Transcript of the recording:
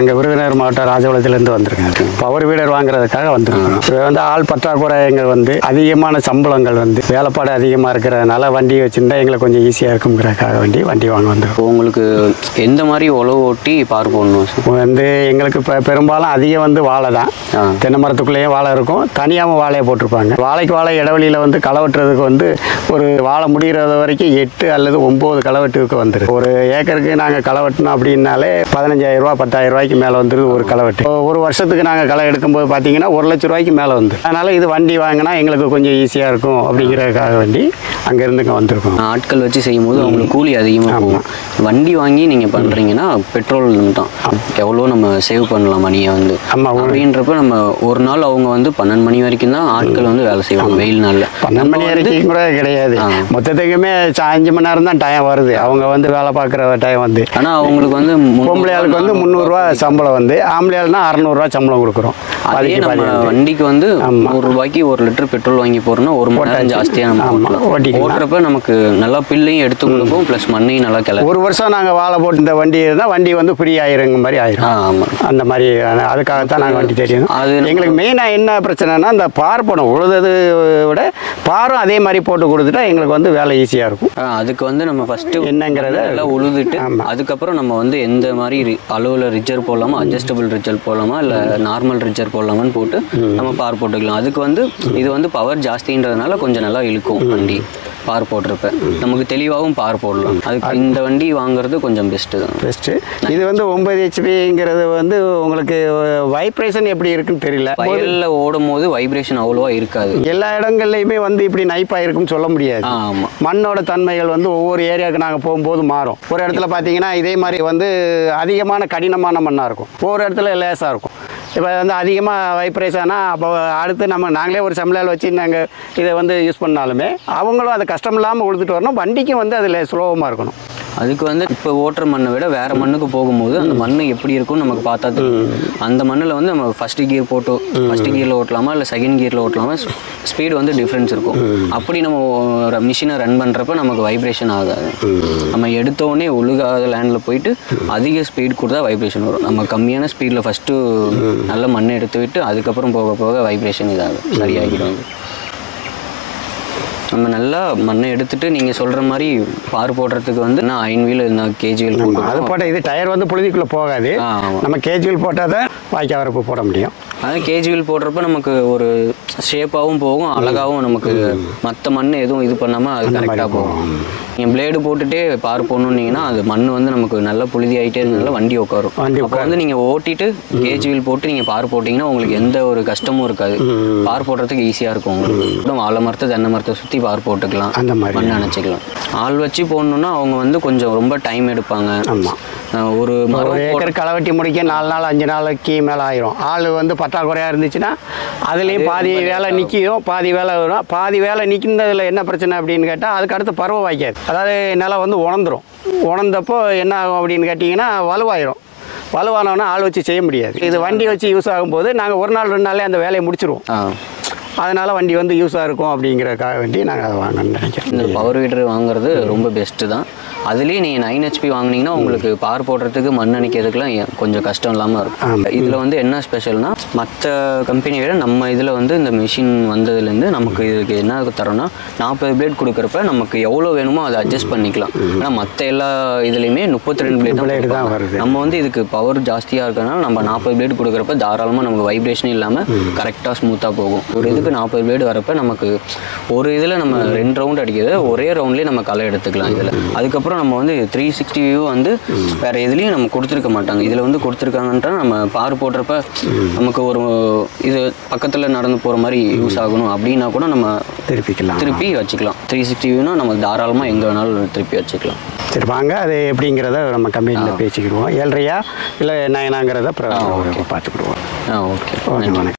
நாங்கள் விருதுநகர் மாவட்டம் ராஜபாளையத்துலேருந்து வந்திருக்கோம். பவர் வீடர் வாங்குறதுக்காக வந்திருக்கோம். இது ஆள் பற்றாக்குறைகள் அதிகமான சம்பளங்கள் வேலைப்பாடு அதிகமாக இருக்கிறதுனால வண்டி வச்சுருந்தா எங்களுக்கு கொஞ்சம் ஈஸியாக இருக்குங்கிறதுக்காக வண்டி வாங்க வந்திருக்கோம். உங்களுக்கு எந்த மாதிரி உழவு ஓட்டி பார் போடணும்? எங்களுக்கு இப்போ பெரும்பாலும் அதிகம் வாழை தான். தென்னை மரத்துக்குள்ளேயே வாழை இருக்கும், தனியாகவும் வாழையை போட்டிருப்பாங்க. வாழைக்கு வாழை இடைவெளியில் களை வெட்டுறதுக்கு ஒரு வாழை முடிகிறது வரைக்கும் 8 அல்லது 9 களை வெட்டுக்கு வந்துடும். ஒரு ஏக்கருக்கு நாங்கள் களை வெட்டினோம் அப்படின்னாலே 15,000 ரூபா 10,000 ரூபாய்க்கு மேலே வந்துடுது ஒரு களை வெட்டு. ஒரு வருஷத்துக்கு நாங்கள் களை எடுக்கும்போது பார்த்தீங்கன்னா 1,00,000 ரூபாய்க்கு மேலே அதனால் இது வண்டி வாங்கினா எங்களுக்கு கொஞ்சம் ஈஸியாக இருக்கும் அப்படிங்கிறதுக்காக அங்கேருந்துங்க வந்திருக்கோம். ஆட்கள் வச்சு செய்யும் போது அவங்களுக்கு கூலி அதிகமாக ஆகும். வண்டி வாங்கி நீங்கள் பண்ணுறீங்கன்னா பெட்ரோல் தான் எவ்வளோ நம்ம சேவ் பண்ணலாம் மணியை அப்படின்றப்ப நம்ம ஒரு நாள் அவங்க 12 மணி வரைக்கும் தான் ஆட்கள் வேலை செய்வாங்க. வெயில் நாளில் 12 மணி வரைக்கும் கூட கிடையாது, மொத்தத்துக்குமே 5 மணி நேரம் தான் டைம் வருது. அவங்க வேலை பார்க்குற டைம் ஆனால் அவங்களுக்கு பொம்பளை ஆளுக்கு 300 ரூபா சம்பளம் ஆம்பளை ஆளுனா 600 ரூபா சம்பளம் கொடுக்குறோம். வண்டிக்கு 100 ரூபாய்க்கு 1 லிட்டர் பெட்ரோல் வாங்கி போறோம்னா ஒரு மணி நேரம் ஜாஸ்தியாக நம்ம ஓட்டுறப்ப நமக்கு நல்லா பில்லையும் எடுத்து கொடுக்கும், ப்ளஸ் மண்ணையும் நல்லா கிளம்பும். ஒரு வருஷம் நாங்கள் வாழை போட்டு இந்த வண்டி இருந்தால் வண்டி ஃப்ரீ ஆயிருங்க மாதிரி ஆயிரும். ஆமாம், அந்த மாதிரி அதுக்காகத்தான் நாங்கள் வண்டி தெரியும். அது எங்களுக்கு மெயினாக என்ன பிரச்சனைனா இந்த பார் போடும் உழுதது விட பாரும் அதே மாதிரி போட்டு கொடுத்துட்டா எங்களுக்கு வேலை ஈஸியாக இருக்கும். அதுக்கு நம்ம ஃபஸ்ட்டு என்னங்கிறத எல்லாம் உழுதுட்டு அதுக்கப்புறம் நம்ம எந்த மாதிரி அளவில் ரிச்சர் போடலாமா, அட்ஜஸ்டபிள் ரிச்சர் போடலாமா இல்லை நார்மல் ரிச்சர் போடலாமான்னு போட்டு நம்ம பார் போட்டுக்கலாம். அதுக்கு இது பவர் ஜாஸ்தின்றதுனால கொஞ்சம் நல்லா இழுக்கும் வண்டி. பார் போடுறப்ப நமக்கு தெளிவாகவும் பார் போடலாம். அதுக்கு இந்த வண்டி வாங்குறது கொஞ்சம் பெஸ்ட்டு தான். பெஸ்ட்டு இது 9 ஹெச்பிங்கிறது உங்களுக்கு வைப்ரேஷன் எப்படி இருக்குன்னு தெரியல. வயலில் ஓடும் போது வைப்ரேஷன் அவ்வளோவா இருக்காது. எல்லா இடங்கள்லையுமே இப்படி நைப்பாக இருக்குன்னு சொல்ல முடியாது. ஆமாம், மண்ணோட தன்மைகள் ஒவ்வொரு ஏரியாவுக்கு நாங்கள் போகும்போது மாறும். ஒரு இடத்துல பார்த்தீங்கன்னா இதே மாதிரி அதிகமான கடினமான மண்ணாக இருக்கும், ஒவ்வொரு இடத்துல லேசாக இருக்கும். இப்போ அதிகமாக வைப்ரேஷனாக அப்போ அடுத்து நாங்களே ஒரு சம்பளால் வச்சு நாங்கள் இதை யூஸ் பண்ணாலுமே அவங்களும் அதை கஷ்டம் இல்லாமல் கொடுத்துட்டு வரணும். வண்டிக்கும் அதில் சுலபமாக இருக்கணும். அதுக்கு இப்போ ஓட்டுற மண்ணை விட வேறு மண்ணுக்கு போகும்போது அந்த மண் எப்படி இருக்கும்னு நமக்கு பார்த்தா தெரியும். அந்த மண்ணில் நம்ம ஃபஸ்ட்டு கியரில் ஓட்டலாமா இல்லை செகண்ட் கியரில் ஓட்டலாமா, ஸ்பீடு டிஃப்ரென்ஸ் இருக்கும். அப்படி நம்ம மிஷினை ரன் பண்ணுறப்ப நமக்கு வைப்ரேஷன் ஆகாது. நம்ம எடுத்தோடனே ஒழுகாத லேண்டில் போயிட்டு அதிக ஸ்பீடு கொடுத்தா வைப்ரேஷன் வரும். நம்ம கம்மியான ஸ்பீடில் ஃபஸ்ட்டு நல்ல மண்ணை எடுத்து விட்டு அதுக்கப்புறம் போக போக வைப்ரேஷன் இதாகும், சரியாகிடும். நம்ம நல்லா மண்ணை எடுத்துட்டு நீங்கள் சொல்கிற மாதிரி பார் போடுறதுக்கு நான் அயன்வீல் கேஜிவில் போட்டு அது போட்டால் இது டயர் புழுதிக்குள்ளே போகாது. நம்ம கேஜிவில் போட்டால் தான் வாய்க்கால் வரப்பு போட முடியும். அதான் கேஜிவில் போடுறப்ப நமக்கு ஒரு ஷேப்பாகவும் போகும், அழகாகவும் நமக்கு மற்ற மண் எதுவும் இது பண்ணாமல் அது கரெக்டாக போகும். நீங்கள் பிளேடு போட்டுகிட்டே பார் போடணுன்னீங்கன்னா அது மண் நமக்கு நல்லா புழுதி ஆகிட்டே இருந்தாலும் வண்டி உட்காரும். அப்போ நீங்கள் ஓட்டிட்டு கேஜிவில் போட்டு நீங்கள் பார் போட்டிங்கன்னா உங்களுக்கு எந்த ஒரு கஷ்டமும் இருக்காது. பார் போடுறதுக்கு ஈஸியாக இருக்கும். உங்களுக்கு வாழை மரத்தை தென்னை மரத்தை சுற்றி பார் போட்டுக்கலாம், அந்த மாதிரி மண் அணைச்சிக்கலாம். ஆள் வச்சு போடணுன்னா அவங்க கொஞ்சம் ரொம்ப டைம் எடுப்பாங்க. ஒரு ஏக்கர் களை வெட்டி முடிக்க 4 நாள் 5 நாளைக்கு மேலே ஆயிரும். ஆள் பற்றாக்குறையாக இருந்துச்சுன்னா அதுலேயும் பாதி வேலை நிற்கும், பாதி வேலை வரும். பாதி வேலை நிற்கிறதுல என்ன பிரச்சனை அப்படின்னு கேட்டால் அதுக்கு அடுத்து பருவம் வாய்க்காது. அதாவது நிலம் உணர்ந்துடும். உணர்ந்தப்போ என்ன ஆகும் அப்படின்னு கேட்டிங்கன்னா வலுவாயிரும். வலுவானோன்னா ஆள் வச்சு செய்ய முடியாது. இது வண்டி வச்சு யூஸ் ஆகும்போது நாங்கள் 1 நாள் 2 நாளே அந்த வேலையை முடிச்சிருவோம். அதனால் வண்டி யூஸாக இருக்கும் அப்படிங்கிறதுக்காக வேண்டி நாங்கள் அதை வாங்கணும்னு நினைக்கிறோம். இந்த பவர் வீடர் வாங்குறது ரொம்ப பெஸ்ட்டு தான். அதுலேயே நீங்கள் 9 HP வாங்கினீங்கன்னா உங்களுக்கு பார் போடுறதுக்கு மண் அணைக்கிறதுக்குலாம் கொஞ்சம் கஷ்டம் இல்லாமல் இருக்கும். இதில் என்ன ஸ்பெஷல்னால் மற்ற கம்பெனியை விட நம்ம இதில் இந்த மிஷின் வந்ததுலேருந்து நமக்கு இதுக்கு என்ன தரோன்னா 40 பிளேட் கொடுக்குறப்ப நமக்கு எவ்வளோ வேணுமோ அதை அட்ஜஸ்ட் பண்ணிக்கலாம். ஆனால் மற்ற எல்லா இதுலேயுமே 32 பிளேட் தான் வருது. நம்ம இதுக்கு பவர் ஜாஸ்தியாக இருக்கிறதுனால நம்ம 40 பிளேட் கொடுக்குறப்ப தாராளமாக நமக்கு வைப்ரேஷன் இல்லாமல் கரெக்டாக ஸ்மூத்தாக போகும். ஒரு இதுக்கு 40 பிளேடு வரப்போ நமக்கு ஒரு இதில் நம்ம 2 ரவுண்ட் அடிக்கிறது ஒரே ரவுண்ட்லேயே நம்ம களை எடுத்துக்கலாம். இதில் அதுக்கப்புறம் நம்ம 360 வியூ வேறு எதுலேயும் நம்ம கொடுத்துருக்க மாட்டாங்க. இதில் கொடுத்துருக்காங்கன்றா நம்ம பார் போடுறப்ப நமக்கு ஒரு இது பக்கத்தில் நடந்து போகிற மாதிரி யூஸ் ஆகணும் அப்படின்னா கூட நம்ம திருப்பி வச்சுக்கலாம். 360 வியூனா நம்ம தாராளமாக எங்கே வேணாலும் திருப்பி வச்சுக்கலாம். சரி வாங்க, அது எப்படிங்கிறத நம்ம கம்பெனியில் பேசிக்கிடுவோம். 7.5 இல்லை 9ங்கிறத பார்த்துக்கிடுவோம். ஓகே, வணக்கம்.